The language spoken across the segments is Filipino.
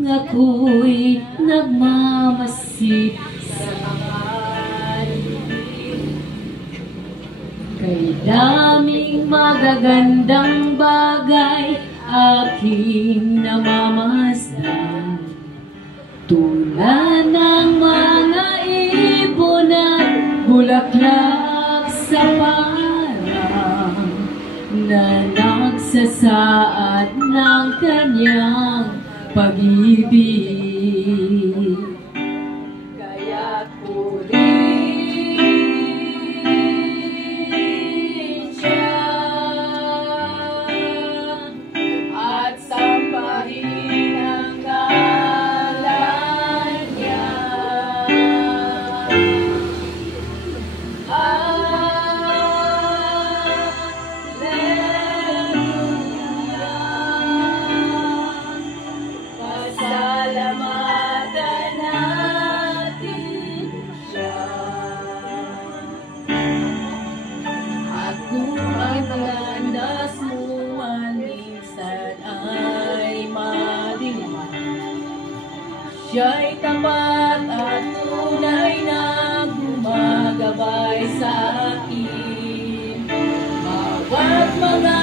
ako'y nagmamasid sa paligid. Kay daming magagandang bagay aking namamasdan, tulad ng mga ibon at bulaklak sa parang na nagsasaad ng kanyang pag-ibig. Kaya't purihin siya at sambahin ang ngalan niya. Pasalamatan natin siya. At kung ay malandas mo man minsan ay madilim, siya'y tapat at tunay na gumagabay sa akin. Bawat mga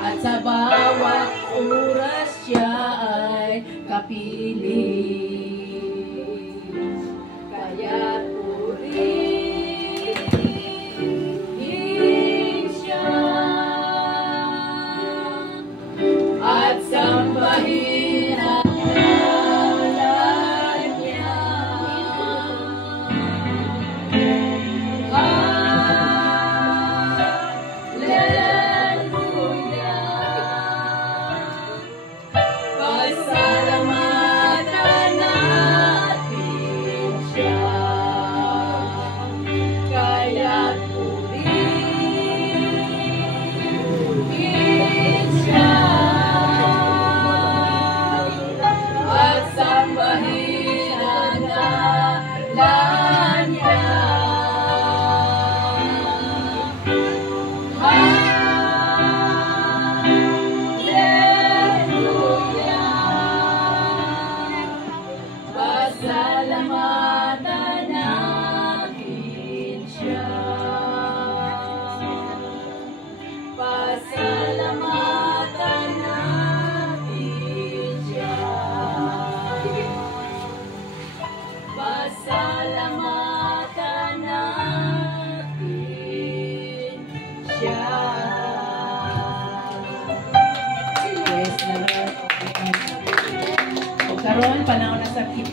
at sa bawat oras siya ay kapiling. Kaya't purihin siya at sambahin ang ngalan niya. Pasalamatan natin siya. Kaya't purihin siya at sambahin ang ngalan niya. Pasalamatan natin siya. Pasalamatan natin siya. Pasalamatan natin siya. Yes, karon panahon na sa kita.